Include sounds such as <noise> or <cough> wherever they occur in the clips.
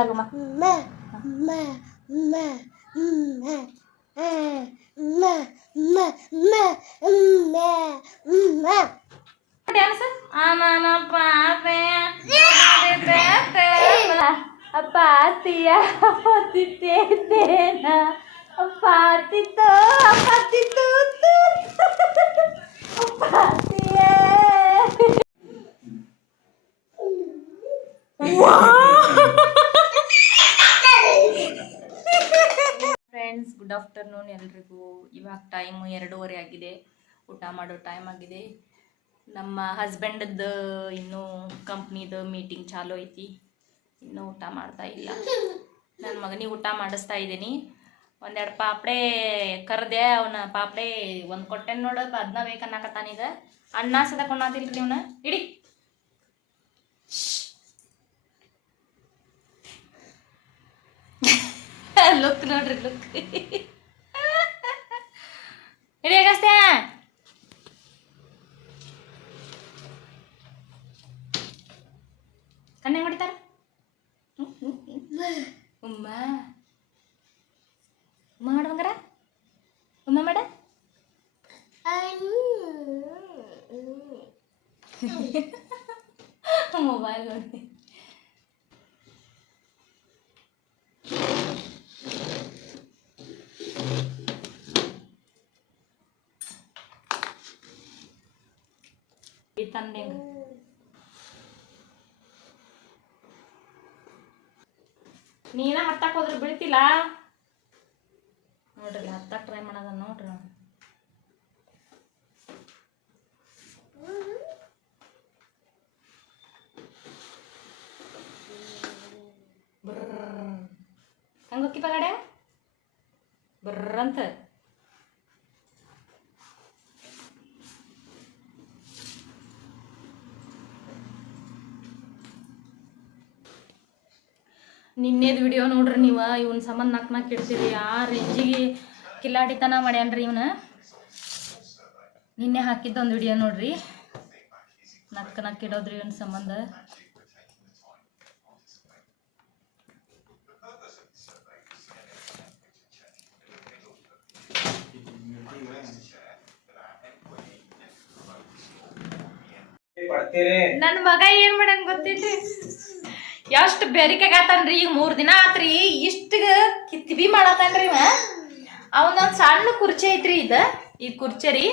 ಎಲ್ಲರಿಗೂ ಡ್ಯಾನ್ಸ್ ಅನನ ಪಾತೆ ಪಾತಿಯ ಪಾತಿದ್ದೇನ ಪಾತಿತ್ತು ಪಾತಿತ್ತು ಪಾತಿಯ ಫ್ರೆಂಡ್ಸ್ ಗುಡ್ ಆಫ್ಟರ್ನೂನ್ ಎಲ್ರಿಗೂ ಇವಾಗ ಟೈಮು ಎರಡೂವರೆ ಆಗಿದೆ ಊಟ ಮಾಡೋ ಟೈಮ್ ಆಗಿದೆ. ನಮ್ಮ ಹಸ್ಬೆಂಡದ್ದು ಇನ್ನೂ ಕಂಪ್ನಿದು ಮೀಟಿಂಗ್ ಚಾಲು ಐತಿ. ಇನ್ನೂ ಊಟ ಮಾಡ್ತಾ ಇಲ್ಲ. ನನ್ನ ಮಗನಿಗೆ ಊಟ ಮಾಡಿಸ್ತಾ ಇದ್ದೀನಿ. ಒಂದೆರಡು ಪಾಪಡೆ ಕರ್ದೆ, ಅವನ ಪಾಪಡೆ ಒಂದು ಕೊಟ್ಟೆ ನೋಡು ಅದನ್ನ ಬೇಕನ್ನಕತ್ತಾನೀಗ ಅಣ್ಣ ಸದ ಕೊಂಡಾತಿಲ್ರಿ ಇವನ ಇಡಿ. <laughs> ಲುಕ್ ನೋಡ್ರಿ, ಲುಕ್. <laughs> ಇಡಿ ಹೇಗಸ್ತೆ ಕಣ್ಣೆ ಹೊಡಿತಾರ ಉಮ್ಮ ಉಮ್ಮ ಮಾಡು ಬಂಗಾರ ಉಮ್ಮ ಮಾಡ ಮೊಬೈಲ್ ನೋಡಿ ಈ ತಂದೆ ನೀನ ಹತ್ತಕ್ಕೆ ಹೋದ್ರೆ ಬೀಳ್ತಿಲ್ಲ ನೋಡ್ರಿ ಹತ್ತಕ್ಕೆ ಟ್ರೈ ಮಾಡೋದ ನೋಡ್ರಿ ನಾವು ಹಂಗೊಕ್ಕಿ ಪಗಡೆ ಬರ್ರಂತ ನಿನ್ನೆದು ವಿಡಿಯೋ ನೋಡ್ರಿ ನೀವು ಇವನ್ ಸಂಬಂಧ ನಾಲ್ಕು ನಾಲ್ಕು ಇಡ್ತೀರಿ ಆ ರೇಂಜಿಗೆ ಕಿಲಾಡಿತನ ಮಾಡ್ಯಾನ್ರಿ ಇವನ. ನಿನ್ನೆ ಹಾಕಿದ್ದೊಂದು ವಿಡಿಯೋ ನೋಡ್ರಿ. ನಕ್ಕ ನಕ್ಕ ಇಡೋದ್ರಿ ಇವನ್ ಸಂಬಂಧ. ನನ್ನ ಮಗ ಏನ್ ಮಾಡ್ಯಾನ ಗೊತ್ತಿಲ್ರಿ? ಎಷ್ಟು ಆತನ್ರಿ? ಈಗ ಮೂರ್ ದಿನ ಆತ್ರಿ. ಇಷ್ಟ ಕಿತ್ತಿಬಿ ಮಾಡತಾನ್ರಿ ಅವನೊಂದ್ ಸಣ್ಣ ಕುರ್ಚಿ ಐತ್ರಿ ಇದ. ಈ ಕುರ್ಚಿ ರೀ,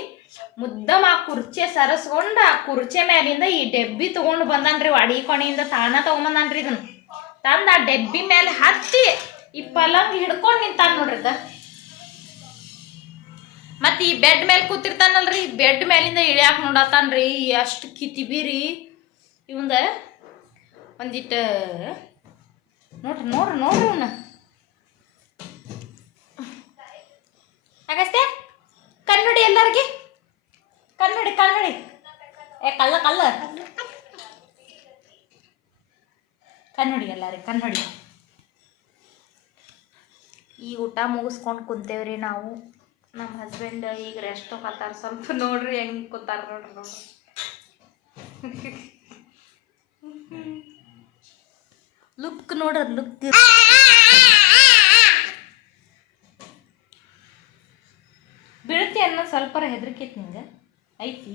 ಮುದ್ದಮ್ ಆ ಕುರ್ಚಿ ಸರಸ್ಕೊಂಡ್ ಆ ಕುರ್ಚಿ ಮ್ಯಾಲಿಂದ ಈ ಡೆಬ್ಬಿ ತಗೊಂಡ್ ಬಂದನ್ರಿ. ಅಡಿ ಕೊಣೆಯಿಂದ ತಾನ ತಗೊಂಬಂದನ್ರಿ ಇದನ್. ತಂದ ಆ ಡೆಬ್ಬಿ ಮೇಲೆ ಹತ್ತಿ ಈ ಪಲಂಗ್ ಹಿಡ್ಕೊಂಡ್ ನಿಂತಾನ ನೋಡ್ರಿ ಇದ. ಮತ್ ಈ ಬೆಡ್ ಮೇಲೆ ಕೂತಿರ್ತಾನಲ್ರಿ. ಬೆಡ್ ಮೇಲಿಂದ ಇಳ್ಯಾಕ ನೋಡತಾನ್ರಿ ಎಷ್ಟು ಕಿತಿಬಿ ರೀ. ಇವಂದ ಒಂದಿಟ್ಟು, ನೋಡ್ರಿ ನೋಡ್ರಿ ನೋಡ್ರಿ ಅವನ್ನ ಆಗಸ್ತೆ ಕನ್ನಡಿ ಎಲ್ಲರಿಗೆ. ಕನ್ನಡಿ ಕನ್ನಡಿ ಏ, ಕಲ್ಲ ಕಲ್ಲ. ಕನ್ನಡಿ ಎಲ್ಲರಿಗೆ ಕನ್ನಡಿ ಈ ಊಟ ಮುಗಿಸ್ಕೊಂಡು ಕುಂತೇವ್ರಿ ನಾವು. ನಮ್ಮ ಹಸ್ಬೆಂಡ್ ಈಗ ರೆಸ್ಟ್ ಹೋಗ್ತಾರೆ ಸ್ವಲ್ಪ ನೋಡ್ರಿ ಹೆಂಗ್ ಕೂತಾರ ನೋಡ್ರಿ ನೋಡ್ರಿ. <laughs> ಲುಕ್ ನೋಡ್ರಿ ಲುಕ್ ಬೀಳ್ತಿ ಅನ್ನೋ ಸ್ವಲ್ಪ ಹೆದರಿಕೆ ನಿಂಗೆ. ಐತಿ.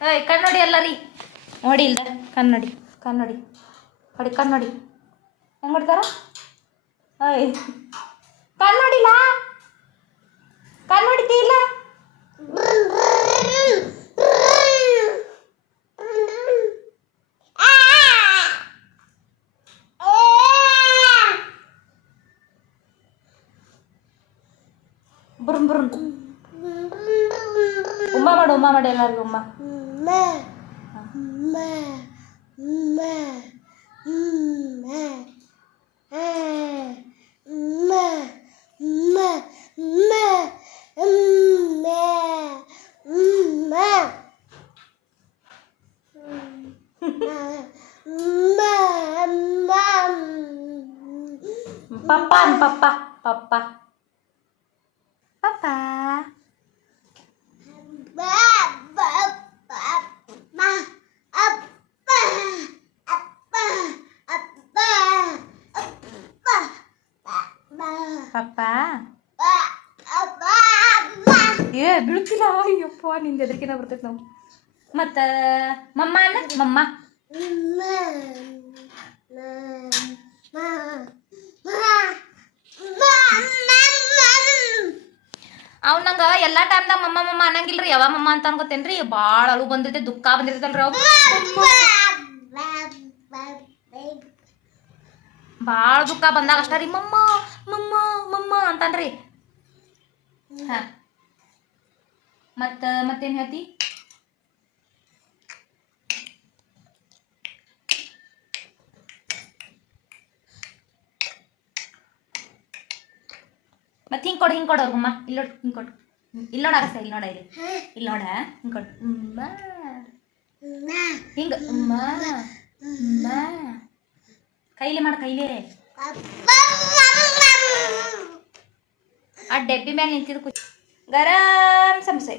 ಏಯ್ ಕನ್ನಡಿ ಅಲ್ಲ ರೀ ನೋಡಿ ಇಲ್ಲ ಕನ್ನಡಿ ಕನ್ನಡಿ ಅಡಿ ಕನ್ನಡಿ ಹೆಂಗ್ ಮಾಡ್ತಾರ ಏಯ್ ಕನ್ನಡಿಲ್ಲ ಕನ್ನಡಿತಿ ಇಲ್ಲ? ಬುರುಂ ಬುರುಂ ಉಮ್ಮ ಮಾಡು ಉಮ್ಮ ಮಾಡಿ ಎಲ್ಲರಿಗೂ ಉಮ್ಮ apa? Ba, ba, apa? Apa? Apa? Apa? Apa? Papa. Ba, apa? Ma. Ya, dulu tuh oh lah, ya puan ini dari kita bertemu. Mata, mama, mama. Mama. Mama. ಎಲ್ಲಾ ಟೈಮ್ದಾಗ ಮಮ್ಮ ಮಮ್ಮ ಅನ್ನಂಗಿಲ್ರಿ. ಯಾವ ಮಮ್ಮ ಅಂತ ಅನ್ಕೋತೇನ್ರಿ? ಭಾಳ ಅಳು ಬಂದಿರ್ತೈತೆ ದುಃಖ ಬಂದಿರ್ತೈತಲ್ರಿ ಅವ್. ಭಾಳ ದುಃಖ ಬಂದಾಗ ಅಷ್ಟ ರೀ, ಮಮ್ಮ ಮಮ್ಮ ಮಮ್ಮ ಅಂತಾನ್ರಿ. ಹಾ. ಮತ್ತ, ಮತ್ತೇನ್ ಹೇಳ್ತಿ? ಮತ್ತೆ ಹಿಂಗೆ ಕೊಡು ಹಿಂಗೆ ಕೊಡು ಅವ್ರಿಗಮ್ಮ ಇಲ್ಲ ಹಿಂಗೆ ಕೊಡು. ಇಲ್ಲಿ ನೋಡ ಆಗಸ್ತ ಇಲ್ಲಿ ನೋಡ ಇಲ್ಲಿ. ಇಲ್ಲಿ ನೋಡ ಹಿಂಗೆ ಕೊಡು. ಹಿಂಗ ಕೈಲಿ ಮಾಡು ಕೈಲಿ. ಆ ಡೆಬ್ಬಿ ಮೇಲೆ ನಿಂತಿದ್ದು ಕುಚ್. ಗರಂ ಸಮಸೆ.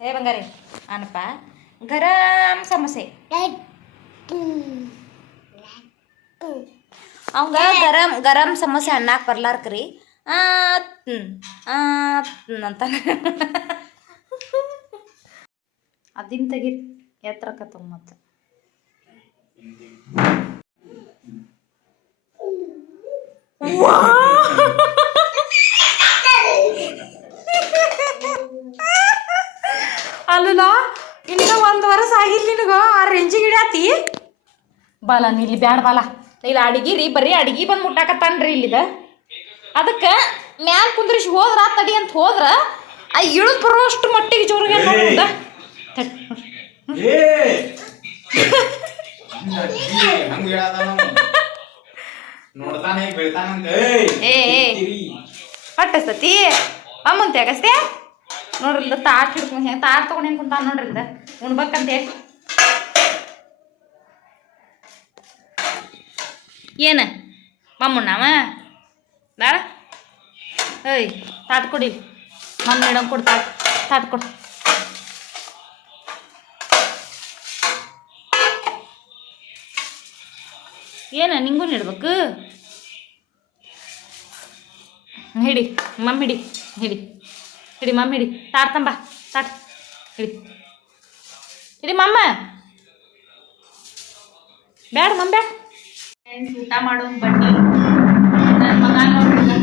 ಏ ಬಂಗಾರಿ ಅನಪ್ಪ ಗರಂ ಸಮಸೆ. ಅವಂಗ ಗರಂ ಗರಂ ಸಮೋಸೆ ಅಣ್ಣಾಕ್ ಬರ್ಲಾರ್ಕ್ರಿ. ಆ ಅಂತಾನೆ. ಅದಿನ್ ತೆಗಿ ಎತ್ತರಕ್ಕ ಮತ್ತೆ. ಅಲ್ಲ ಇನ್ನ ಒಂದು ವರ್ಷ ಆಗಿಲ್ಲ ನಿನಗ ಆ ರೇಂಜಿಗೆ ಹಿಡಿಯಾತಿ ಬಾಲ ಇಲ್ಲಿ ಬ್ಯಾಡ ಬಾಲ. ಇಲ್ಲಿ ಅಡಿಗೆ ರೀ ಬರೀ ಅಡಿಗೆ ಬಂದು ಮುಟ್ಟಾಕತ್ತಾನ್ರಿ ಇಲ್ಲಿದ. ಅದಕ್ಕೆ ಮ್ಯಾಲ ಕುಂದ್ರಿಸಿ ಹೋದ್ರ ತಡಿ ಅಂತ ಹೋದ್ರ ಆ ಇಳು ಬರೋಷ್ಟು ಮಟ್ಟಿಗೆ ಜೋರಿಗೆ ನೋಡ. ಹೊಟ್ಟಸ್ತತಿ ಅಮ್ಮಂತ ಯಾಕಸ್ತೆ ನೋಡ್ರಿ ಇಲ್ದ ತಾಟ್ ಹಿಡ್ಕೊಂಡು ಹೆಂಗೆ ತಾಟ್ ತೊಗೊಂಡು ಹೆಂಗೆ ಕುಂತಾನ ನೋಡ್ರಿ ಇಲ್ದ? ಏನ? ಮಮ್ಮಣ್ಣವ ಬೇಡ. ಏಯ್, ತಾಟ್ ಕೊಡಿ. ಮಮ್ಮ ಮೇಡಮ್ ಕೊಡು ತಾಟ್. ತಾಟ್ ಕೊಡು. ಏನ, ನಿಂಗೂ ನೀಡ್ಬೇಕು? ಹಿಡಿ, ಮಮ್ಮಿ ಹಿಡಿ ಹಿಡಿ. ಹಿಡಿ, ಮಮ್ಮಿ ಹಿಡಿ. ತಾಟ್ ತಂಬ, ತಾಟ್. ಹಿಡಿ. ಹಿಡಿ, ಮಮ್ಮ. ಬ್ಯಾಡ ಮಮ್ಮ ಊಟ ಮಾಡೋನ್ ಬನ್ನಿ? ನನ್ನ ಮಗ ನೋಡ್ರಿ.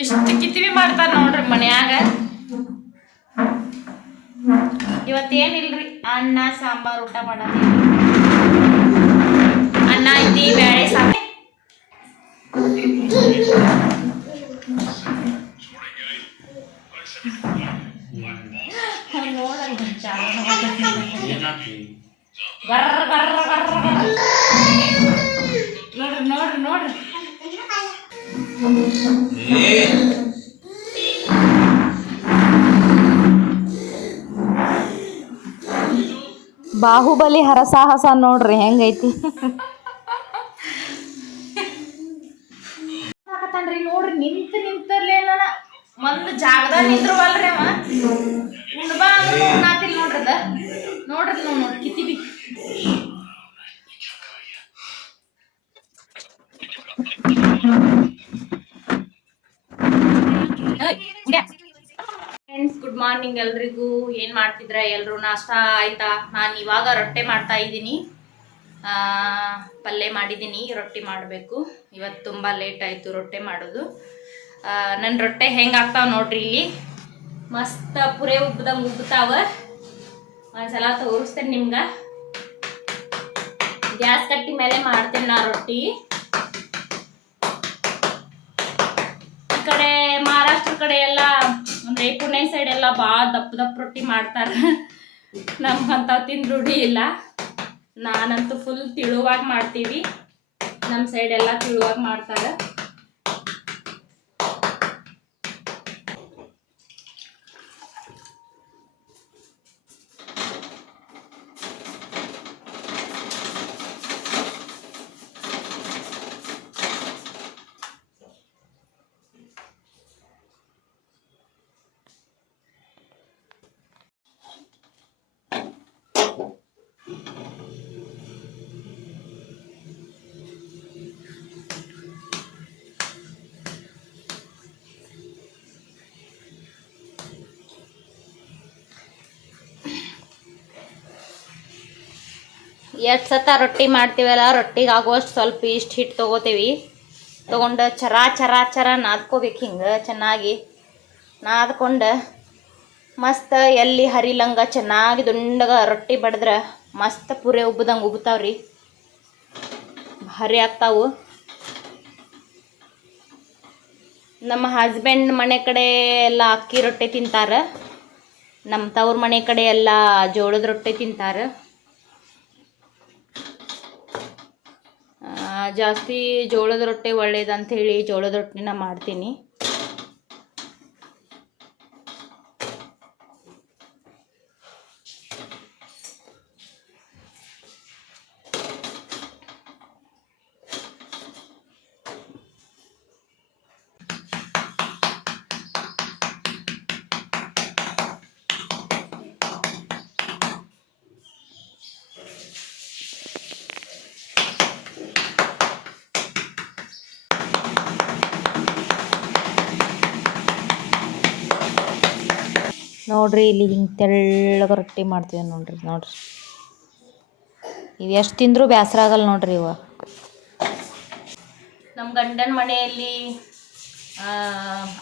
ಇಷ್ಟು ಕಿತ್ತಿವಿ ಮಾಡ್ತಾರ ನೋಡ್ರಿ ಮನ್ಯಾಗ. ಇವತ್ತೇನಿಲ್ರಿ ಅನ್ನ, ಸಾಂಬಾರು, ಊಟ ಮಾಡೋದಿಲ್ಲ ಅನ್ನ ಐತಿ ಬೇಳೆ ಸಾಂಬಾರು. ಗರ್ರ ಗರ್ರ ಗರ್ರ ಗರ್ರ. ನೋಡ್ರಿ ನೋಡ್ರಿ ನೋಡ್ರಿ ಬಾಹುಬಲಿ ಹರಸಾಹಸ ನೋಡ್ರಿ ಹೆಂಗೈತಿ? ನೋಡ್ರಿ ನಿಂತ ನಿಂತರ್ಲೇನ ಒಂದ್ ಜಾಗದಾಗ ನಿಂದ್ರವಲ್ರಿ ಅವ? ಉಣ್ಬಾ ಅಂದ್ರೆ ಉಣ್ಣಾತಿಲ್ ನೋಡ್ರಿ ಅದ ನೋಡ್ರಿ ನಾವು ನೋಡಿ ಕಿತ್ತಿವಿ ಫ್ರೆಂಡ್ಸ್ ಗುಡ್ ಮಾರ್ನಿಂಗ್ ಎಲ್ರಿಗೂ. ಏನು ಮಾಡ್ತಿದ್ರ? ಎಲ್ಲರೂ ನಾಷ್ಟ ಆಯ್ತಾ? ನಾನು ಇವಾಗ ರೊಟ್ಟೆ ಮಾಡ್ತಾ ಇದ್ದೀನಿ. ಪಲ್ಯ ಮಾಡಿದ್ದೀನಿ ರೊಟ್ಟಿ ಮಾಡಬೇಕು. ಇವತ್ತು ತುಂಬ ಲೇಟ್ ಆಯಿತು ರೊಟ್ಟೆ ಮಾಡೋದು. ನನ್ನ ರೊಟ್ಟೆ ಹೆಂಗೆ ಆಗ್ತಾವ ನೋಡ್ರಿ ಇಲ್ಲಿ. ಮಸ್ತ್ ಪುರೆ ಉಬ್ಬದಂಗೆ ಉಬ್ಬತಾವ ಒಂದ್ಸಲ ತೋರಿಸ್ತೇನೆ ನಿಮ್ಗೆ. ಗ್ಯಾಸ್ ಕಟ್ಟಿ ಮೇಲೆ ಮಾಡ್ತೇನೆ ನಾ ರೊಟ್ಟಿ. ಈ ಕಡೆ ಮಹಾರಾಷ್ಟ್ರ ಕಡೆ ಎಲ್ಲ, ಅಂದ್ರೆ ಪುಣೆ ಸೈಡ್ ಎಲ್ಲ ಭಾಳ ದಪ್ಪ ದಪ್ಪ ರೊಟ್ಟಿ ಮಾಡ್ತಾರ. ನಮ್ಗಂತ ತಿಂದು ರೂಢಿ ಇಲ್ಲ. ನಾನಂತೂ ಫುಲ್ ತಿಳುವಾಗಿ ಮಾಡ್ತೀವಿ. ನಮ್ಮ ಸೈಡ್ ಎಲ್ಲ ತಿಳುವಾಗಿ ಮಾಡ್ತಾರೆ. ಎಷ್ಟು ಸತ ರೊಟ್ಟಿ ಮಾಡ್ತೀವಲ್ಲ, ರೊಟ್ಟಿಗೆ ಆಗುವಷ್ಟು ಸ್ವಲ್ಪ ಇಷ್ಟು ಹಿಟ್ಟು ತೊಗೋತೀವಿ. ತೊಗೊಂಡು ಚರ ಚರ ಚರ ನಾದ್ಕೋಬೇಕು ಹಿಂಗೆ, ಚೆನ್ನಾಗಿ. ನಾದ್ಕೊಂಡು ಮಸ್ತ್ ಎಲ್ಲಿ ಹರಿಲಂಗ ಚೆನ್ನಾಗಿ ದುಂಡಗ ರೊಟ್ಟಿ ಬಡಿದ್ರೆ ಮಸ್ತ್ ಪುರಿ ಉಬ್ಬದಂಗೆ ಉಬ್ತಾವ್ರಿ ಭಾರಿ ಆಗ್ತಾವು. ನಮ್ಮ ಹಸ್ಬೆಂಡ್ ಮನೆ ಕಡೆ ಎಲ್ಲ ಅಕ್ಕಿ ರೊಟ್ಟಿ ತಿಂತಾರೆ. ನಮ್ಮ ತವ್ರ ಮನೆ ಕಡೆ ಎಲ್ಲ ಜೋಳದ ರೊಟ್ಟಿ ತಿಂತಾರೆ ಆ, ಜಾಸ್ತಿ ಜೋಳದ ರೊಟ್ಟಿ ಒಳ್ಳೇದಂತ ಹೇಳಿ ಜೋಳದ ರೊಟ್ಟಿನ ಮಾಡ್ತೀನಿ. ನೋಡ್ರಿ, ಇಲ್ಲಿ ಹಿಂಗೆ ತೆಳ್ಳಗೆ ರೊಟ್ಟಿ ಮಾಡ್ತೀವಿ ನೋಡ್ರಿ ನೋಡ್ರಿ. ಇವು ಎಷ್ಟು ತಿಂದರೂ ಬೇಸರ ಆಗಲ್ಲ ನೋಡ್ರಿ ಇವ. ನಮ್ಮ ಗಂಡನ ಮನೆಯಲ್ಲಿ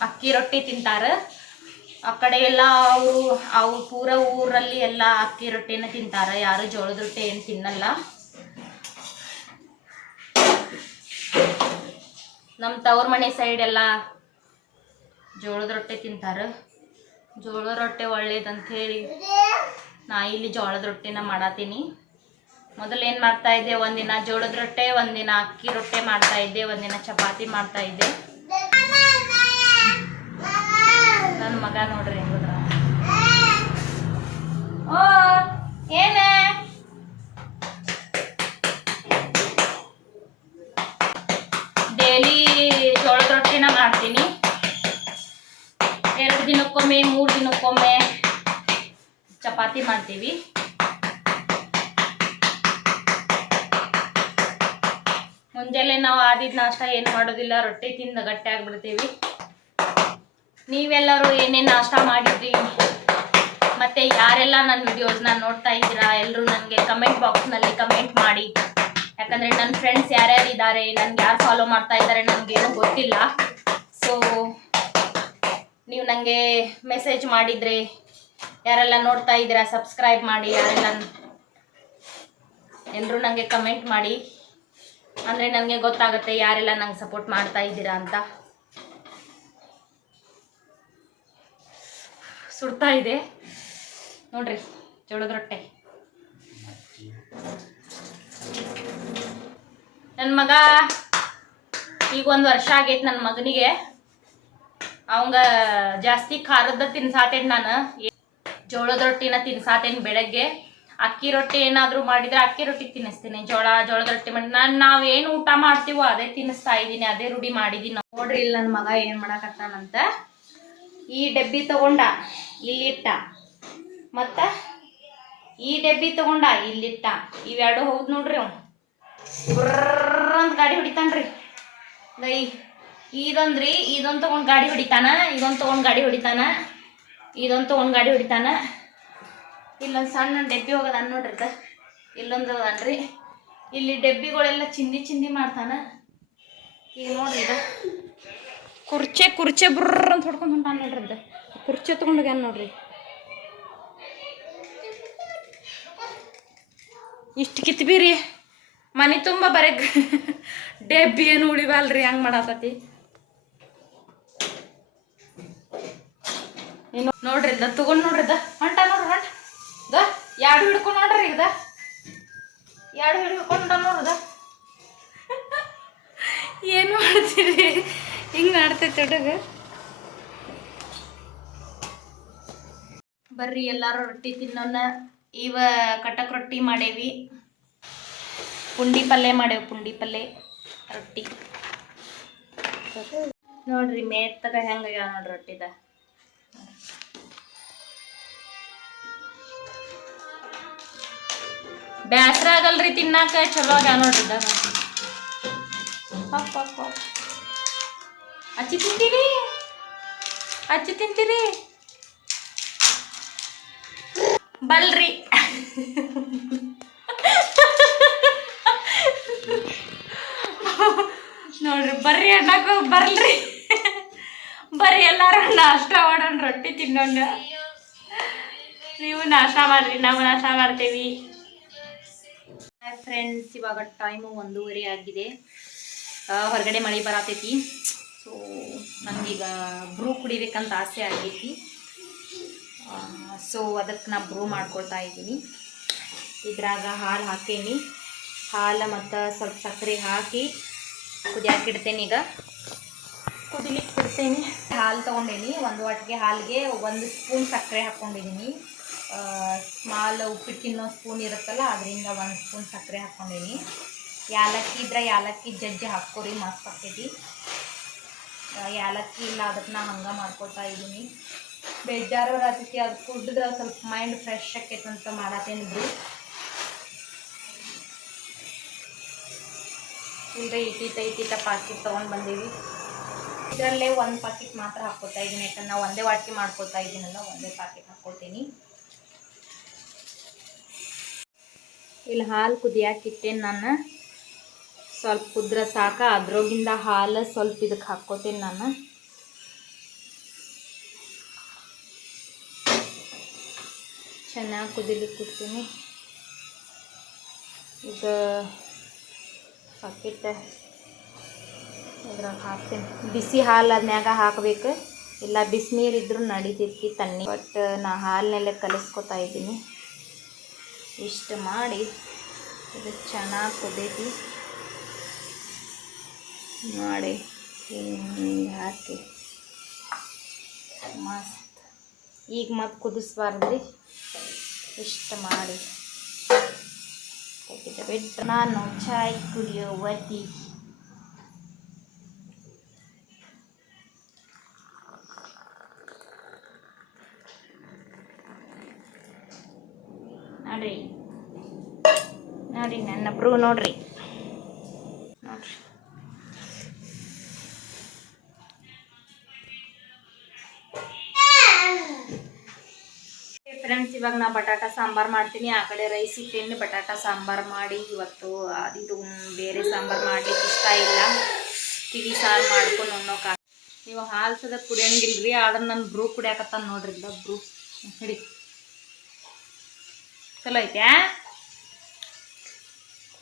ಅಕ್ಕಿ ರೊಟ್ಟಿ ತಿಂತಾರೆ. ಆ ಕಡೆ ಎಲ್ಲ ಅವರು, ಅವ್ರು ಪೂರ ಊರಲ್ಲಿ ಎಲ್ಲ ಅಕ್ಕಿ ರೊಟ್ಟಿನ ತಿಂತಾರೆ. ಯಾರು ಜೋಳದ ರೊಟ್ಟಿ ಏನು ತಿನ್ನಲ್ಲ. ನಮ್ಮ ತವ್ರ ಮನೆ ಸೈಡ್ ಎಲ್ಲ ಜೋಳದ ರೊಟ್ಟಿ ತಿಂತಾರೆ. ಜೋಳದ ರೊಟ್ಟಿ ಒಳ್ಳೇದಂಥೇಳಿ ನಾ ಇಲ್ಲಿ ಜೋಳದ ರೊಟ್ಟಿನ ಮಾಡತ್ತೀನಿ ಮೊದಲು ಏನು ಮಾಡ್ತಾ ಇದ್ದೆ? ಒಂದಿನ ಜೋಳದ ರೊಟ್ಟೆ, ಒಂದಿನ ಅಕ್ಕಿ ರೊಟ್ಟೆ ಮಾಡ್ತಾ ಇದ್ದೆ, ಒಂದಿನ ಚಪಾತಿ ಮಾಡ್ತಾ ಇದ್ದೆ. ನನ್ನ ಮಗ ನೋಡ್ರಿ ಓ, ಏನೇ? ದಿನಕ್ಕೊಮ್ಮೆ ಮೂರು ದಿನಕ್ಕೊಮ್ಮೆ ಚಪಾತಿ ಮಾಡ್ತೀವಿ. ಮುಂಜಾನೆ ನಾವು ಆದಿದ ನಾಷ್ಟ ಏನು ಮಾಡೋದಿಲ್ಲ, ರೊಟ್ಟಿ ತಿಂದು ಗಟ್ಟಿ ಆಗ್ಬಿಡ್ತೀವಿ. ನೀವೆಲ್ಲರೂ ಏನೇನು ನಾಷ್ಟ ಮಾಡಿದ್ರಿ? ಮತ್ತೆ ಯಾರೆಲ್ಲ ನನ್ನ ವಿಡಿಯೋಸ್ನ ನೋಡ್ತಾ ಇದ್ದೀರಾ? ಎಲ್ಲರೂ ನನಗೆ ಕಮೆಂಟ್ ಬಾಕ್ಸ್ನಲ್ಲಿ ಕಮೆಂಟ್ ಮಾಡಿ. ಯಾಕಂದರೆ ನನ್ನ ಫ್ರೆಂಡ್ಸ್ ಯಾರ್ಯಾರು ಇದ್ದಾರೆ ನನ್ಗೆ ಯಾರು ಫಾಲೋ ಮಾಡ್ತಾ ಇದ್ದಾರೆ ನನಗೇನು ಗೊತ್ತಿಲ್ಲ. ಸೊ ನೀವು ನನಗೆ ಮೆಸೇಜ್ ಮಾಡಿದರೆ, ಯಾರೆಲ್ಲ ನೋಡ್ತಾ ಇದ್ದೀರಾ ಸಬ್ಸ್ಕ್ರೈಬ್ ಮಾಡಿ, ಯಾರೆಲ್ಲ ಎಲ್ಲರೂ ನನಗೆ ಕಮೆಂಟ್ ಮಾಡಿ. ಅಂದರೆ ನನಗೆ ಗೊತ್ತಾಗುತ್ತೆ ಯಾರೆಲ್ಲ ನಂಗೆ ಸಪೋರ್ಟ್ ಮಾಡ್ತಾ ಇದ್ದೀರಾ ಅಂತ. ಸುಡ್ತಾ ಇದೆ. ನೋಡ್ರಿ, ಜೋಳದ ರೊಟ್ಟೆ. ನನ್ನ ಮಗ ಈಗ ಒಂದು ವರ್ಷ ಆಗೈತೆ ನನ್ನ ಮಗನಿಗೆ. ಅವಂಗ ಜಾಸ್ತಿ ಖಾರದ ತಿನ್ಸಾತೇನೆ ನಾನು. ಜೋಳದ ರೊಟ್ಟಿನ ತಿನ್ಸಾತೇನೆ ಬೆಳಗ್ಗೆ. ಅಕ್ಕಿ ರೊಟ್ಟಿ ಏನಾದರೂ ಮಾಡಿದ್ರೆ ಅಕ್ಕಿ ರೊಟ್ಟಿ ತಿನ್ನಿಸ್ತೀನಿ. ಜೋಳ, ಜೋಳದ ರೊಟ್ಟಿ ಮಾಡಿ ನಾನು ನಾವೇನು ಊಟ ಮಾಡ್ತೀವೋ ಅದೇ ತಿನ್ನಿಸ್ತಾ ಇದ್ದೀನಿ, ಅದೇ ರೂಢಿ ಮಾಡಿದ್ದೀನಿ ನೋಡ್ರಿ ಇಲ್ಲಿ ನನ್ನ ಮಗ ಏನು ಮಾಡಕತ್ತಾನಂತ. ಈ ಡಬ್ಬಿ ತಗೊಂಡ, ಇಲ್ಲಿಟ್ಟ. ಮತ್ತು ಈ ಡಬ್ಬಿ ತಗೊಂಡ, ಇಲ್ಲಿಟ್ಟ. ಇವೆರಡು ಹೌದು ನೋಡ್ರಿ ಅವ್ ಅಂತ ಗಾಡಿ ಹೊಡಿತಾನ್ರಿ. ಲೈ. ಇದೊಂದ್ರಿ, ಇದೊಂದು ತೊಗೊಂಡು ಗಾಡಿ ಹೊಡಿತಾನ, ಇದೊಂದು ತೊಗೊಂಡು ಗಾಡಿ ಹೊಡಿತಾನ, ಇದೊಂದು ತೊಗೊಂಡು ಗಾಡಿ ಹೊಡಿತಾನ. ಇಲ್ಲೊಂದು ಸಣ್ಣ ಡೆಬ್ಬಿ ಹೋಗೋದ ನೋಡ್ರಿ ಇದ ಇಲ್ಲೊಂದು ರೀ ಇಲ್ಲಿ ಡೆಬ್ಬಿಗಳೆಲ್ಲ ಚಿಂದಿ ಚಿಂದಿ ಮಾಡ್ತಾನ. ಈಗ ನೋಡ್ರಿ ಇದು ಕುರ್ಚೆ ಕುರ್ಚೆ ಬುರ್ರ ಅಂತ ಹೊಡ್ಕೊಂಡು ಹೊಂಟಾನ ನೋಡ್ರಿ ಅದ. ಕುರ್ಚೆ ತೊಗೊಂಡೋಗ್ಯಾನ ನೋಡ್ರಿ. ಇಷ್ಟು ಕಿತ್ಬೀರಿ. ಮನೆ ತುಂಬ ಬರೀ <laughs> ಡೆಬ್ಬಿ ಏನು ಉಳಿವಲ್ರಿ, ಹಂಗೆ ಮಾಡಾತತಿ ಇನ್ನು ನೋಡ್ರಿ ಇದ ತಗೊಂಡ್ ನೋಡ್ರಿ ಇದ ಹೊಂಟ ನೋಡ್ರಿ ಹೊಂಟ. ದ ಎರಡು ಹಿಡ್ಕೊಂಡು ನೋಡ್ರಿ ಇದ ಎರಡು ಹಿಡ್ಕೊಂಡ ನೋಡ್ರಿ ಏನ್ ಏನು ಮಾಡ್ತೀರಿ ಹಿಂಗ್ ಮಾಡ್ತೈತಿ ಹುಡುಗ. ಬರ್ರಿ ಎಲ್ಲಾರು ರೊಟ್ಟಿ ತಿನ್ನೋಣ. ಇವ ಕಟಕ್ ರೊಟ್ಟಿ ಮಾಡೇವಿ. ಪುಂಡಿ ಪಲ್ಯ ಮಾಡೇವಿ ಪುಂಡಿ ಪಲ್ಯ ರೊಟ್ಟಿ. ನೋಡ್ರಿ ಮೇತ್ತಗ ಹೆಂಗ ನೋಡ್ರಿ ರೊಟ್ಟಿದ. ಬ್ಯಾಸ್ರ ಆಗಲ್ರಿ ತಿನ್ನಾಕ, ಚಲೋ ಆಗ ನೋಡ್ರಿ. ಅಚ್ಚಿ ತಿಂತೀರಿ? ಅಚ್ಚಿ ತಿಂತೀರಿ? ಬಲ್ರಿ. ನೋಡ್ರಿ, ಬರ್ರಿ ಅನ್ನಕ ಬರ್ಲ್ರಿ. ಬರ್ರಿ ಎಲ್ಲಾರು ನಾಷ್ಟ ಮಾಡೋಣ ರೊಟ್ಟಿ ತಿನ್ನೋಣ. ನೀವು ನಾಷ್ಟ ಮಾಡ್ರಿ, ನಾವು ನಾಷ್ಟ ಮಾಡ್ತೇವಿ. ಫ್ರೆಂಡ್ಸ್ ಇವಾಗ ಟೈಮು ಒಂದೂವರೆ ಆಗಿದೆ. ಹೊರಗಡೆ ಮಳೆ ಬರತೈತಿ. ಸೊ ನನಗೀಗ ಬ್ರೂ ಕುಡಿಬೇಕಂತ ಆಸೆ ಆಗೈತಿ. ಸೊ ಅದಕ್ಕೆ ನಾ ಬ್ರೂ ಮಾಡ್ಕೊಳ್ತಾ ಇದ್ದೀನಿ. ಇದ್ರಾಗ ಹಾಲು ಹಾಕೇನಿ. ಹಾಲು ಮತ್ತು ಸ್ವಲ್ಪ ಸಕ್ಕರೆ ಹಾಕಿ ಕುದಿಯಾಕಿಡ್ತೇನೆ ಈಗ. ಕುದಿಲಿಕ್ಕೆ ಬಿಡ್ತೇನೆ ಹಾಲು ತೊಗೊಂಡೇನಿ. ಒಂದು ವಾಟಿಗೆ ಹಾಲಿಗೆ ಒಂದು ಸ್ಪೂನ್ ಸಕ್ಕರೆ ಹಾಕ್ಕೊಂಡಿದ್ದೀನಿ ಸ್ಮಾಲ್ ಉಪ್ಪಿಟ್ಟು ತಿನ್ನೋ ಸ್ಪೂನ್ ಇರುತ್ತಲ್ಲ ಅದರಿಂದ ಒಂದು ಸ್ಪೂನ್ ಸಕ್ಕರೆ ಹಾಕ್ಕೊಂಡೀನಿ. ಯಾಲಕ್ಕಿ ಇದ್ರೆ ಯಾಲಕ್ಕಿ ಜಜ್ಜಿ ಹಾಕ್ಕೊರಿ ಮಸ್ತ್ ಹಾಕೈತಿ ಆ, ಯಾಲಕ್ಕಿ ಇಲ್ಲ ಅದಕ್ಕೆ ನಾ ಹಂಗೆ ಮಾಡ್ಕೊತಾ ಇದ್ದೀನಿ ಬೇಜಾರು ಅದಕ್ಕೆ ಅದು ಕುಡಿದ್ರೆ ಸ್ವಲ್ಪ ಮೈಂಡ್ ಫ್ರೆಶ್ ಆಕೈತೆ ಅಂತ ಮಾಡತ್ತೇನಿದ್ರು ಇಲ್ಲ ಇಲ್ಲದೆ ಇಟ್ಟಿತ ಇಟ್ಟಿತ ಪಾಕಿಟ್ ತೊಗೊಂಡು ಬಂದೀವಿ. ಇದರಲ್ಲೇ ಒಂದು ಪಾಕಿಟ್ ಮಾತ್ರ ಹಾಕ್ಕೊತಾ ಇದ್ದೀನಿ ಯಾಕಂದ್ರೆ ನಾವು ಒಂದೇ ವಾಟಿ ಮಾಡ್ಕೊತಾ ಇದ್ದೀನಲ್ಲ ಒಂದೇ ಪಾಕಿಟ್ ಹಾಕ್ಕೊಳ್ತೀನಿ ಇಲ್ಲಿ ಹಾಲು ಕುದಿಯಾಕೆ ಇಟ್ಟೇನಿ ನಾನು ಸ್ವಲ್ಪ ಕುದ್ರೆ ಸಾಕ, ಅದ್ರೋಗಿಂದ ಹಾಲು ಸ್ವಲ್ಪ ಇದಕ್ಕೆ ಹಾಕ್ಕೋತೀನಿ ನಾನು. ಚೆನ್ನಾಗಿ ಕುದಿಲಿಕ್ಕೆ ಇಡ್ತೀನಿ ಇದು ಪಾಕಿಟ್ ಇದ್ರಾಗ ಹಾಕ್ತೀನಿ. ಬಿಸಿ ಹಾಲು ಅದ್ನ್ಯಾಗ ಹಾಕಬೇಕು. ಇಲ್ಲ ಬಿಸಿನೀರು ಇದ್ರೂ ನಡಿತೈತಿ ತಣ್ಣಿ ಬಟ್ ನಾ ಹಾಲಿನಲ್ಲೇ ಕಲಿಸ್ಕೊತಾ ಇದ್ದೀನಿ. ಇಷ್ಟು ಮಾಡಿ. ಇದು ಚೆನ್ನಾಗಿ ಕುದೈತಿ. ಮಾಡಿ ಹಿಂಗೆ ಹಾಕಿ. ಮಸ್ತ್. ಈಗ ಮತ್ತೆ ಕುದಿಸ್ಬಾರ್ದ್ರಿ. ಇಷ್ಟು ಮಾಡಿ. ಬಿಟ್ಟು ನಾನು ಚಾಯ್ ಕುಡಿಯೋ ವತಿ ನೋಡ್ರಿ ಬ್ರೂ ನೋಡ್ರಿ. ನೋಡ್ರಿ. ಫ್ರೆಂಡ್ಸ್ ಇವಾಗ ನಾ ಬಟಾಟ ಸಾಂಬಾರ್ ಮಾಡ್ತೀನಿ. ಆ ಕಡೆ ರೈಸ್ ಇಟ್ಟೇನಿ. ಬಟಾಟ ಸಾಂಬಾರ್ ಮಾಡಿ ಇವತ್ತು ಅದಿದು ಬೇರೆ ಸಾಂಬಾರ್ ಮಾಡ್ಲಿಕ್ಕೆ ಇಷ್ಟ ಇಲ್ಲ. ತಿಳಿ ಸಾರು ಮಾಡ್ಕೊಂಡು ಉಣ್ಣೋಕ ಇವಾಗ ಹಾಲು ಸದ ಕುಡಿಯಂಗಿಲ್ರಿ ಆದ್ರೆ ನನ್ನ ಬ್ರೂ ಕುಡಿಯಾಕತ್ತಾನ ನೋಡ್ರಿ. ಬ್ರೂ ಹಿಡಿ. ಚಲೋ ಐತ್ಯಾ?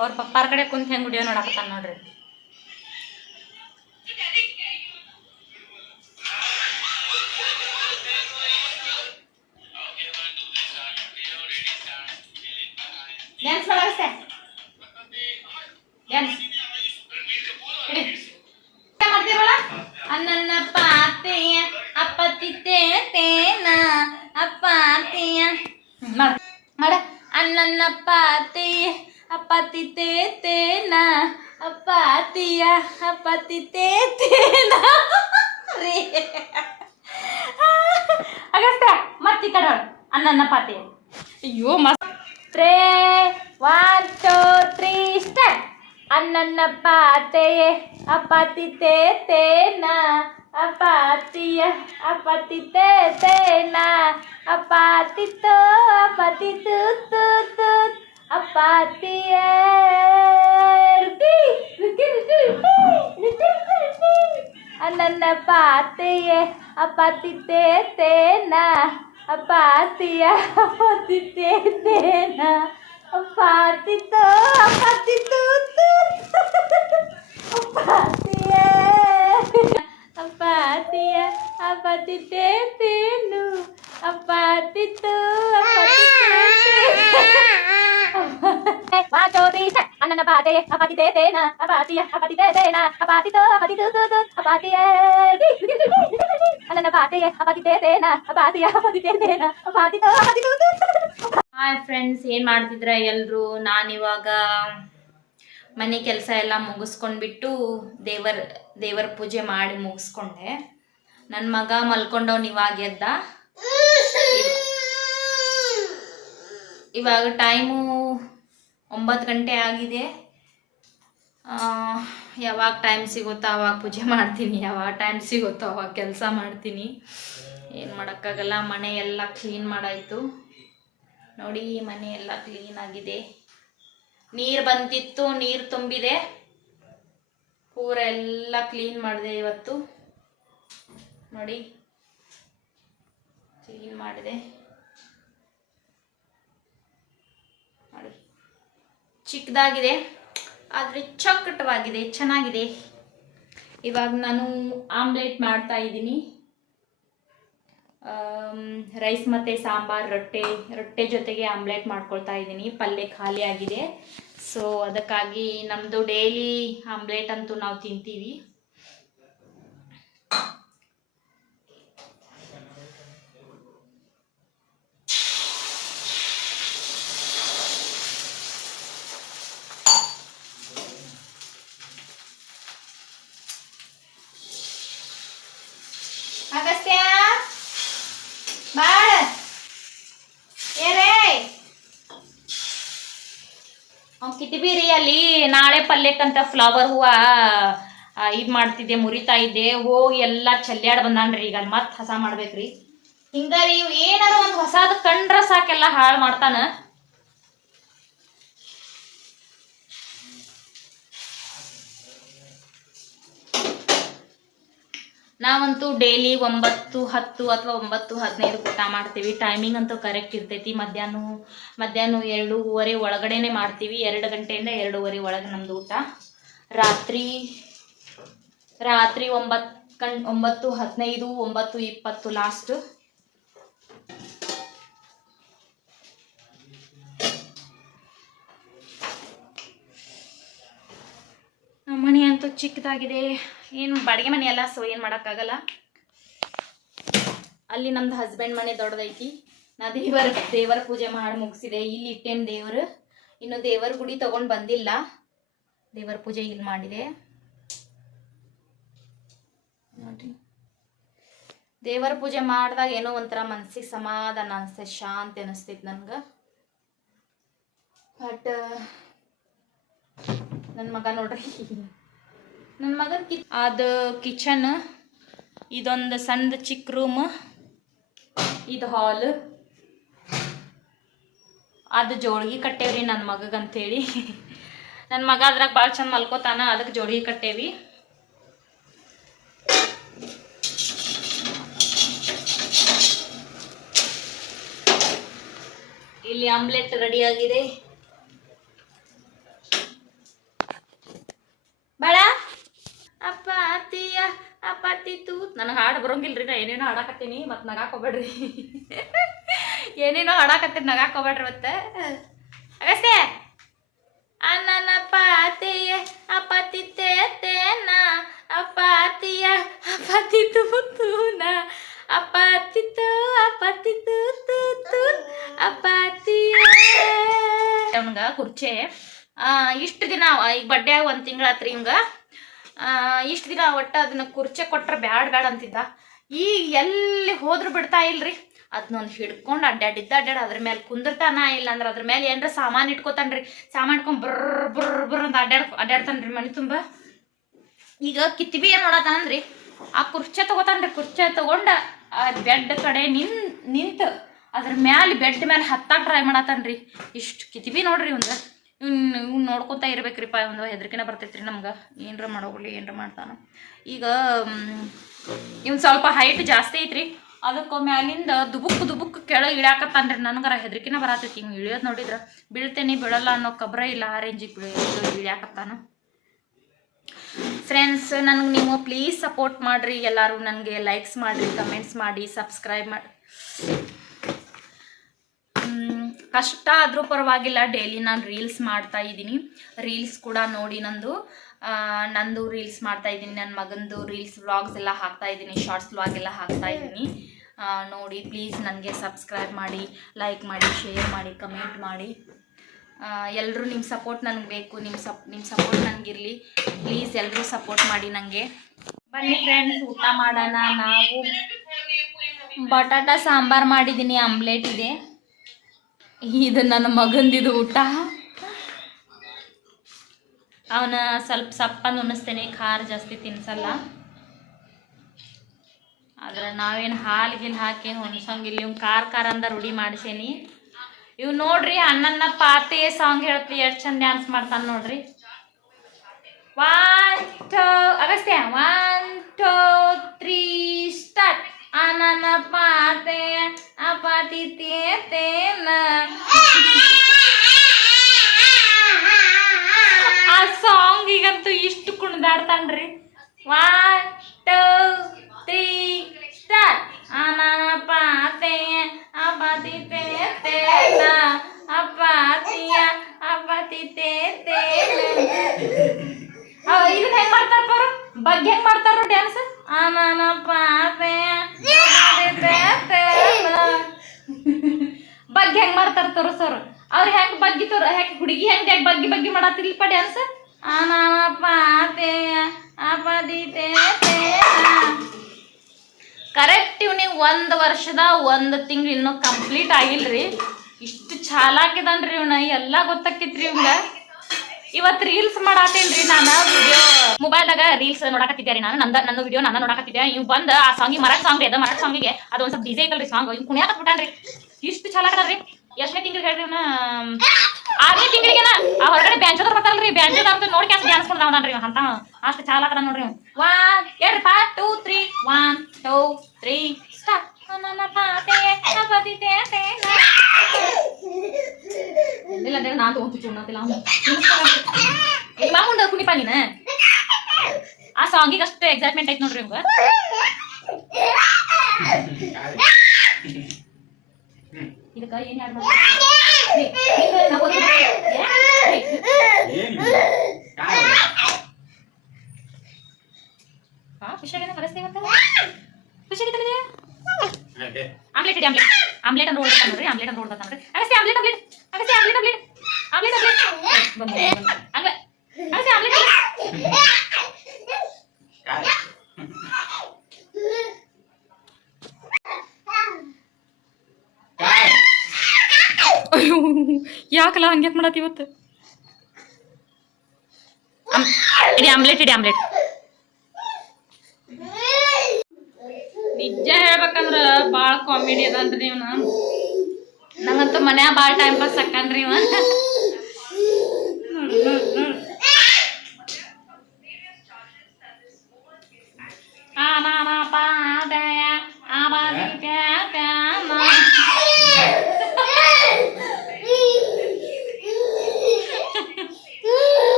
ಅವ್ರ ಪಪ್ಪಾರ ಕಡೆ ಕುಂತ ಹೆಂಗ್ ವಿಡಿಯೋ ನೋಡಕತ್ತಾನ ನೋಡ್ರಿ. ಡ್ಯಾನ್ಸ್ ಮಾಡಾಕತ್ತೆ ಡ್ಯಾನ್ಸ್ ಇಡಿ. ಮಾಡ್ತೀರಲ್ಲ ಅನ್ನನ್ನ ಪಾತೆಯ ಅಪ್ಪತಿತೆ ತೇನ ಅಪ್ಪಾತಿಯ. ಮಾಡ. ಮಾಡ. ಅನ್ನನ್ನ ಪಾತೆಯ apa titete na apa tia ya, apa titete na. Re. Agasta mati kanor anna na pati ayo mas. Tre one two three step. Anna na pate ya, apa titete na apa tia apa titete na apa tu apa tu. अब पाते ये अपाती ते ते ना अपातिया अपाती ते अपातिया अपातिया apatee, apatite tena, apatia, apatite tena, hi friends ಏನು ಮಾಡ್ತಿದ್ರ ಎಲ್ಲರೂ ನಾನಿವಾಗ ಮನೆ ಕೆಲಸ ಎಲ್ಲ ಮುಗಿಸ್ಕೊಂಡ್ಬಿಟ್ಟು ದೇವರ ದೇವರ ಪೂಜೆ ಮಾಡಿ ಮುಗಿಸ್ಕೊಂಡೆ. ನನ್ನ ಮಗ ಮಲ್ಕೊಂಡವ್ನು ಇವಾಗ ಎದ್ದ. ಇವಾಗ ಟೈಮು ಒಂಬತ್ತು ಗಂಟೆ ಆಗಿದೆ. ಯಾವಾಗ ಟೈಮ್ ಸಿಗುತ್ತೋ ಅವಾಗ ಪೂಜೆ ಮಾಡ್ತೀನಿ, ಯಾವಾಗ ಟೈಮ್ ಸಿಗುತ್ತೋ ಅವಾಗ ಕೆಲಸ ಮಾಡ್ತೀನಿ. ಏನು ಮಾಡೋಕ್ಕಾಗಲ್ಲ, ಮನೆ ಎಲ್ಲ ಕ್ಲೀನ್ ಮಾಡಾಯಿತು. ನೋಡಿ, ಮನೆ ಎಲ್ಲ ಕ್ಲೀನ್ ಆಗಿದೆ. ನೀರು ಬಂದಿತ್ತು, ನೀರು ತುಂಬಿದೆ. ಪೂರ ಎಲ್ಲ ಕ್ಲೀನ್ ಮಾಡಿದೆ ಇವತ್ತು. ನೋಡಿ ಕ್ಲೀನ್ ಮಾಡಿದೆ. ನೋಡಿ, ಚಿಕ್ಕದಾಗಿದೆ. ಆದರೆ ಚಕ್ಕಟವಾಗಿದೆ ಚೆನ್ನಾಗಿದೆ. ಇವಾಗ ನಾನು ಆಮ್ಲೆಟ್ ಮಾಡ್ತಾ ಇದ್ದೀನಿ. ರೈಸ್ ಮತ್ತು ಸಾಂಬಾರ್, ರೊಟ್ಟೆ ರೊಟ್ಟೆ ಜೊತೆಗೆ ಆಮ್ಲೆಟ್ ಮಾಡ್ಕೊಳ್ತಾ ಇದ್ದೀನಿ. ಪಲ್ಯ ಖಾಲಿ ಆಗಿದೆ ಸೊ ಅದಕ್ಕಾಗಿ ನಮ್ಮದು ಡೈಲಿ ಆಮ್ಲೆಟ್ ಅಂತೂ ನಾವು ತಿಂತೀವಿ. ಅಗಸ್ತ್ಯ ಬಾಳ. ಏರೇ ಅವ್ನು ಕಿತಿಬೀರಿ ಅಲ್ಲಿ. ನಾಳೆ ಪಲ್ಯಕ್ಕಂತ ಫ್ಲವರ್ ಹೂವ ಇದು ಮಾಡ್ತಿದ್ದೆ ಮುರಿತಾ ಇದ್ದೆ. ಹೋಗಿ ಎಲ್ಲ ಚಲ್ಯಾಡ್ ಬಂದಾನ್ರಿ ಈಗ. ಅಲ್ಲಿ ಮತ್ತೆ ಹಸ ಮಾಡ್ಬೇಕ್ರಿ. ಹಿಂಗಾರಿ ಏನಾರ ಒಂದು ಹೊಸಾದ ಕಂಡ್ರ ಸಾಕೆಲ್ಲ ಹಾಳು ಮಾಡ್ತಾನ. ನಾವಂತೂ ಡೈಲಿ ಒಂಬತ್ತು, ಹತ್ತು ಅಥವಾ ಒಂಬತ್ತು, ಹದಿನೈದು ಊಟ ಮಾಡ್ತೀವಿ. ಟೈಮಿಂಗ್ ಅಂತೂ ಕರೆಕ್ಟ್ ಇರ್ತೈತಿ. ಮಧ್ಯಾಹ್ನ ಮಧ್ಯಾಹ್ನ ಎರಡೂವರೆ ಒಳಗಡೆನೆ ಮಾಡ್ತೀವಿ. ಎರಡು ಗಂಟೆಯಿಂದ ಎರಡೂವರೆ ಒಳಗೆ ನಮ್ದು ಊಟ. ರಾತ್ರಿ ರಾತ್ರಿ ಒಂಬತ್ತು ಕಣ್ ಒಂಬತ್ತು, ಹದಿನೈದು, ಒಂಬತ್ತು, ಇಪ್ಪತ್ತು ಲಾಸ್ಟ್ ಚಿಕ್ಕದಾಗಿದೆ. ಏನು ಬಾಡಿಗೆ ಮನೆ ಅಲ್ಲ ಸೊ ಏನು ಮಾಡೋಕ್ಕಾಗಲ್ಲ. ಅಲ್ಲಿ ನಮ್ದು ಹಸ್ಬೆಂಡ್ ಮನೆ ದೊಡ್ಡದೈತಿ. ನಾ ದೇವರ ದೇವರ ಪೂಜೆ ಮಾಡಿ ಮುಗಿಸಿದೆ. ಇಲ್ಲಿ ಇಟ್ಟೇನು ದೇವರು. ಇನ್ನು ದೇವರ ಗುಡಿ ತಗೊಂಡು ಬಂದಿಲ್ಲ. ದೇವರ ಪೂಜೆ ಇಲ್ಲಿ ಮಾಡಿದೆ. ನೋಡ್ರಿ ದೇವರ ಪೂಜೆ ಮಾಡಿದಾಗ ಏನೋ ಒಂಥರ ಮನಸ್ಸಿಗೆ ಸಮಾಧಾನ ಅನಿಸ್ತೈತೆ ಶಾಂತಿ ಅನಿಸ್ತೈತೆ ನನ್ಗೆ. ಬಟ್ ನನ್ನ ಮಗ ನೋಡ್ರಿ. ನನ್ನ ಮಗನ ಕಿ ಅದು ಕಿಚನ್, ಇದೊಂದು ಸಣ್ಣ ಚಿಕ್ಕ ರೂಮ್, ಇದು ಹಾಲ್. ಅದು ಜೋಳಿಗೆ ಕಟ್ಟೇವ್ರಿ ನನ್ನ ಮಗಗಂತೇಳಿ ನನ್ನ ಮಗ ಅದ್ರಾಗ ಭಾಳ ಚಂದ ಮಲ್ಕೋತಾನ ಅದಕ್ಕೆ ಜೋಳಿಗೆ ಕಟ್ಟೇವಿ. ಇಲ್ಲಿ ಆಮ್ಲೆಟ್ ರೆಡಿ ಆಗಿದೆ ಬೇಡ ಅಪ್ಪ ಅತ್ತಿಯ ಅಪ್ಪ ಅತ್ತಿತ್ತು. ನನಗೆ ಹಾಡು ಬರೋಂಗಿಲ್ರಿ ನಾ ಏನೇನೋ ಹಾಡಾಕತ್ತೀನಿ ಮತ್ತೆ ನಗಾಕೋಬೇಡ್ರಿ ಏನೇನೋ ಹಾಡಾಕತ್ತೀನಿ ನಗಾಕೋಬೇಡ್ರಿ ಮತ್ತೆ. ಅಗಸ್ತೆ ಅನ್ನನಪ್ಪ ಅತ್ತೆಯ ಅಪ್ಪ ತಿತ್ತೆ ತೇನ ಅಪ್ಪ ಅಪತಿತು ತೂನ ಅಪ್ಪ ತಿತ್ತು ತೂತು ಅತ್ತಿಯ. ಅವನಿಗೆ ಕುರ್ಚೆ ಇಷ್ಟು ದಿನ ಈಗ ಬಡ್ಡೆ ಒಂದು ತಿಂಗಳಾತ್ರಿ ಇವಂಗ ಇಷ್ಟು ದಿನ ಒಟ್ಟು ಅದನ್ನ ಕುರ್ಚೆ ಕೊಟ್ರೆ ಬ್ಯಾಡ ಬ್ಯಾಡ ಅಂತಿದ್ದ. ಈಗ ಎಲ್ಲಿ ಹೋದ್ರು ಬಿಡ್ತಾ ಇಲ್ರಿ. ಅದನ್ನೊಂದು ಹಿಡ್ಕೊಂಡು ಅಡ್ಡಾಡಿದ್ದ ಅಡ್ಡಾಡ ಅದ್ರ ಮೇಲೆ ಕುಂದಿರ್ತಾನ ಇಲ್ಲ ಅಂದ್ರೆ ಅದ್ರ ಮೇಲೆ ಏನರ ಸಾಮಾನು ಇಟ್ಕೋತಾನ್ರಿ. ಸಾಮಾನು ಇಟ್ಕೊಂಡು ಬರ್ರ ಬರ್ರ ಬರ್ರ ಅಂತ ಅಡ್ಡಾಡ್ ಅಡ್ಡಾಡ್ತಾನ್ರಿ ಮನೆ ತುಂಬ. ಈಗ ಕಿತ್ತಿಬಿ ಏನು ಮಾಡತ್ತಾನಂದ್ರಿ ಆ ಕುರ್ಚೆ ತಗೋತಾನ್ರಿ. ಕುರ್ಚೆ ತಗೊಂಡು ಆ ಬೆಡ್ ಕಡೆ ನಿನ್ ನಿಂತು ಅದ್ರ ಮ್ಯಾಲೆ ಬೆಡ್ ಮೇಲೆ ಹತ್ತಾಗ ಟ್ರೈ ಮಾಡತ್ತಾನ್ರಿ ಇಷ್ಟು ಕಿತಿಬಿ ನೋಡ್ರಿ ಒಂದು ಇವ್ನು ಇವ್ನು ನೋಡ್ಕೊತಾ ಇರ್ಬೇಕ್ರಿಪ್ಪ, ಒಂದು ಹೆದರಿಕೆನ ಬರ್ತೈತ್ರಿ ನಮ್ಗೆ. ಏನರ ಮಾಡೋಗ್ಲಿ, ಏನರ ಮಾಡ್ತಾನ. ಈಗ ಇವ್ನು ಸ್ವಲ್ಪ ಹೈಟ್ ಜಾಸ್ತಿ ಐತ್ರಿ. ಅದಕ್ಕೆ ಮ್ಯಾಲಿಂದ ದುಬುಕ್ ದುಬುಕ್ ಕೆಳಗೆ ಇಳ್ಯಾಕತ್ತಾನ್ರಿ ನನಗರ ಹೆದರಿಕೆನ ಬರತೈತಿ. ಹಿಂಗೆ ಇಳಿಯೋದು ನೋಡಿದ್ರೆ ಬೀಳ್ತೇನೆ, ಬೀಳಲ್ಲ ಅನ್ನೋ ಕಬ್ರ ಇಲ್ಲ ಆ ರೇಂಜಿಗೆ ಬೀಳ ಇಳ್ಯಾಕತ್ತಾನ. ಫ್ರೆಂಡ್ಸ್ ನನಗೆ ನೀವು ಪ್ಲೀಸ್ ಸಪೋರ್ಟ್ ಮಾಡಿರಿ. ಎಲ್ಲರೂ ನನಗೆ ಲೈಕ್ಸ್ ಮಾಡಿರಿ ಕಮೆಂಟ್ಸ್ ಮಾಡಿ ಸಬ್ಸ್ಕ್ರೈಬ್ ಮಾಡಿ ಕಷ್ಟ ಆದರೂ ಪರವಾಗಿಲ್ಲ. ಡೈಲಿ ನಾನು ರೀಲ್ಸ್ ಮಾಡ್ತಾ ಇದ್ದೀನಿ. ರೀಲ್ಸ್ ಕೂಡ ನೋಡಿ ನಂದು. ನಂದು ರೀಲ್ಸ್ ಮಾಡ್ತಾ ಇದ್ದೀನಿ. ನನ್ನ ಮಗಂದು ರೀಲ್ಸ್, ವ್ಲಾಗ್ಸ್ ಎಲ್ಲ ಹಾಕ್ತಾ ಇದ್ದೀನಿ. ಶಾರ್ಟ್ಸ್, ವ್ಲಾಗ್ ಎಲ್ಲ ಹಾಕ್ತಾ ಇದ್ದೀನಿ. ನೋಡಿ, ಪ್ಲೀಸ್ ನನಗೆ ಸಬ್ಸ್ಕ್ರೈಬ್ ಮಾಡಿ, ಲೈಕ್ ಮಾಡಿ, ಶೇರ್ ಮಾಡಿ, ಕಮೆಂಟ್ ಮಾಡಿ. ಎಲ್ಲರೂ ನಿಮ್ಮ ಸಪೋರ್ಟ್ ನನಗೆ ಬೇಕು. ನಿಮ್ಮ ಸಪ್ ನಿಮ್ಮ ಸಪೋರ್ಟ್ ನನಗಿರಲಿ ಪ್ಲೀಸ್ ಎಲ್ಲರೂ ಸಪೋರ್ಟ್ ಮಾಡಿ ನನಗೆ ಬನ್ನಿ ಫ್ರೆಂಡ್ಸ್, ಊಟ ಮಾಡೋಣ. ನಾವು ಬಟಾಟ ಸಾಂಬಾರು ಮಾಡಿದ್ದೀನಿ ಆಮ್ಲೆಟ್ ಇದೆ. ಇದು ನನ್ನ ಮಗಂದಿದು ಊಟ. ಅವನ ಸ್ವಲ್ಪ ಸಪ್ಪನ್ನು ಉಣಿಸ್ತೇನೆ ಖಾರ ಜಾಸ್ತಿ ತಿನ್ಸಲ್ಲ. ಆದ್ರೆ ನಾವೇನು ಹಾಲು ಗಿಲ್ ಹಾಕಿ ಹೊಣ್ಸಂಗಿಲ್ಲ ಇವ್ ಖಾರ ಖಾರ ಅಂದ ರೂಢಿ ಮಾಡಿಸೇನಿ. ಇವ್ ನೋಡ್ರಿ ಅಣ್ಣನ ಪಾತೆ ಸಾಂಗ್ ಹೇಳ್ತಿ, ಎಷ್ಟು ಚಂದ ಡ್ಯಾನ್ಸ್ ಮಾಡ್ತಾನೆ ನೋಡ್ರಿ. One two Agastya one two three start ಅನನ ಪಾತೆ ಅಪಾತಿ ತೇನ ಆ ಸಾಂಗಿಗಂತೂ ಇಷ್ಟು ಕುಣಿದಾಡ್ತಾನ್ರಿ. ಒನ್ ಟೂ ತ್ರೀ ಸ್ಟಾರ್ಟ್ ಅನನ ಪಾತೆ ಅಪಾತಿ ತೇನ ಅಪಾತಿಯ ಅಪಾತಿ ತೇನ ಅವ್ ಇದನ್ನ ಹೆಂಗ್ ಮಾಡ್ತಾರ ಅವರು ಬಗ್ಗೆ ಹೆಂಗ್ ಮಾಡ್ತಾರ ಡ್ಯಾನ್ಸ್ ಅನನ ಪಾತೆ ಬಗ್ಗೆ ಹೆಂಗ್ ಮಾಡ್ತಾರ ಸರ್ ಅವ್ರು ಹೆಂಗ್ ಬಗ್ಗಿ ತೋರ, ಹೆಂಗ್ ಹುಡುಗಿ ಹೆಂಗ್ ಬಗ್ಗಿ ಬಗ್ಗಿ ಮಾಡತ್ತಿಲ್ಪ ಡ್ಯಾನ್ಸ್ ಅನನ ಪಾತೆ ಅಪದಿತೆ ಕರೆಕ್ಟ್ ಇವ್ನಿಗೆ ಒಂದು ವರ್ಷದ ಒಂದು ತಿಂಗಳು ಇನ್ನೂ ಕಂಪ್ಲೀಟ್ ಆಗಿಲ್ರಿ. ಇಷ್ಟು ಚಾಲಾಕಿದನ್ರಿ ಇವ್ನ, ಎಲ್ಲ ಗೊತ್ತಾಕಿತ್ರಿ ಇವ್ನ ಇವತ್ತು ರೀಲ್ಸ್ ಮಾಡಾತೇನ್ರಿ ನಾನು ವಿಡಿಯೋ ಮೊಬೈಲ್ದಾಗ ರೀಲ್ಸ್ ನೋಡಕತ್ತಿದ್ದೆ ನಾನು, ನಂದ ನನ್ನ ವಿಡಿಯೋ ನಾನು ನೋಡಕತ್ತಿದ್ದೆ. ಇವ್ ಬಂದ ಆ ಸಾಂಗ್ ಮರಾಠ ಸಾಂಗ್ ರೀ, ಅದ ಮರಾಠ ಸಾಂಗಿಗೆ ಅದು ಒಂದ್ ಸ್ವಲ್ಪ ಡಿಸೈ ಐತಲ್ರಿ ಸಾಂಗ್ ಇವ್ ಕುಣಿಯಾಕ ಬಿಟ್ಟಾನ್ರಿ ಇಷ್ಟು ಚಾಲಾಕದ್ರಿ ಎಷ್ಟನೇ ತಿಂಗಳು ಹೇಳ್ರಿ ಇವ್ನ ಆರನೇ ತಿಂಗಳಿಗೆನ ಆ ಹೊರಗಡೆ ಬ್ಯಾಂಚೋದ್ರ ಬರ್ತಾರಲ್ರಿ ಬ್ಯಾಂಚೋದ್ರ ನೋಡಿ ಕ್ಯಾಸ್ ಡ್ಯಾನ್ಸ್ ಮಾಡ್ದಾವನ್ರಿ ಅಂತ ಅಷ್ಟು ಚಾಲಾಕದ ನೋಡ್ರಿ ಒನ್ ಎರಡು ಪಾ two three one two three start ನನ್ನ ಪಾತೆ ಅಪದಿತೆ ಇಲ್ಲ ಅಂದ್ರೆ ನಾನು ತಗೊಂಡು ಚೂಡತಿಲ್ಲ ಅವ್ನು ಮಾಮುಂಡ ಕುಣಿಪ ನೀನ ಆ ಸಾಂಗಿಗೆ ಅಷ್ಟು ಎಕ್ಸೈಟ್ಮೆಂಟ್ ಐತ್ ನೋಡ್ರಿ ಇವಾಗ ಇದಕ್ಕ ಏನ್ ಯಾರು ಖುಷಿಯಾಗೇನ ಕಲಿಸ್ತೇವಂತ ಖುಷಿಯಾಗಿತ್ತಲ್ಲ ಆಮ್ಲೆಟ್ ಇಡಿ ಆಮ್ಲೆಟ್. ಆಮ್ಲೆಟ್ ಅಂತ ನೋಡ್ತಾನ ನೋಡ್ರಿ ಆಮ್ಲೆಟ್ ಅಂತ ನೋಡ್ತಾನ ನೋಡ್ರಿ. Agasti omelette omelette. Agasti omelette omelette. Omelette omelette. ಬಂದ ಹಂಗ ಅಗಸ್ತಿ ಆಮ್ಲೆಟ್ ಅಯ್ಯೋ ಯಾಕಲ್ಲ ಹಂಗ್ಯಾಕ್ ಮಾಡತ್ತಿ ಇವತ್ತು? ಇಡಿ ಆಮ್ಲೆಟ್ ಇಡಿ ಆಮ್ಲೆಟ್. ನಿಜ ಹೇಳ್ಬೇಕಂದ್ರ ಭಾಳ ಕಾಮಿಡಿ ಅದನ್ರಿ ಇವ್ನ. ನಂಗಂತೂ ಮನ್ಯಾಗ ಭಾಳ ಟೈಮ್ ಪಾಸ್ ಆಕನ್ರಿ ಇವ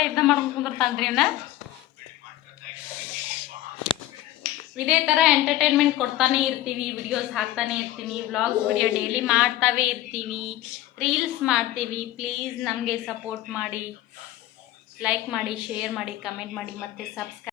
ಇದನ್ನ ಇದ್ದ ಮಾಡ್ಕೊಂಡು ಕುಂದಿರ್ತಾನ್ರಿ ಇವನ್ನ ಇದೇ ಥರ ಎಂಟರ್ಟೈನ್ಮೆಂಟ್ ಕೊಡ್ತಾನೆ ಇರ್ತೀವಿ ವಿಡಿಯೋಸ್ ಹಾಕ್ತಾನೆ ಇರ್ತೀನಿ ವ್ಲಾಗ್ ವಿಡಿಯೋ ಡೈಲಿ ಮಾಡ್ತಾವೆ ಇರ್ತೀವಿ ರೀಲ್ಸ್ ಮಾಡ್ತೀವಿ. ಪ್ಲೀಸ್ ನಮಗೆ ಸಪೋರ್ಟ್ ಮಾಡಿ ಲೈಕ್ ಮಾಡಿ ಶೇರ್ ಮಾಡಿ ಕಮೆಂಟ್ ಮಾಡಿ, ಮತ್ತೆ ಸಬ್ಸ್ಕ್ರೈಬ್